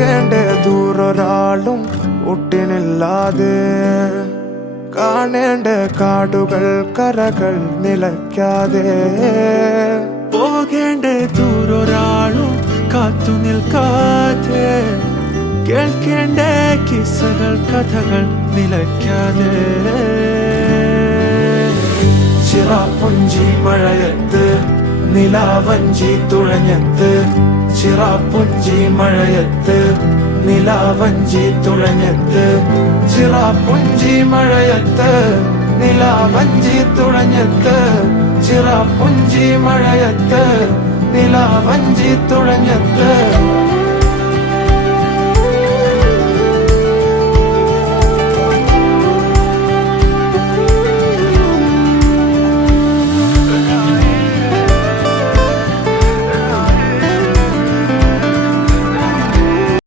പോകേണ്ട ദൂരൊരാളും ഒട്ടിനില്ലാതെ കാണേണ്ട കാടുകൾ കരകൾ നിലയ്ക്കാതെ പോകേണ്ട ദൂരൊരാളും കാത്തു നിൽക്കാതെ കേൾക്കേണ്ട കിസ്സകൾ കഥകൾ നിലയ്ക്കാതെ ചിറാപ്പുഞ്ചി മഴയത്ത് നിലാവഞ്ചി തുഴഞ്ഞത്ത് ചിറാപ്പുഞ്ചി മഴയത്ത് നിലാവഞ്ചി തുഴഞ്ഞത്ത് ചിറാപ്പുഞ്ചി മഴയത്ത് നിലാവഞ്ചി തുഴഞ്ഞത്ത് ചിറാപ്പുഞ്ചി മഴയത്ത് നിലാവഞ്ചി തുഴഞ്ഞത്ത്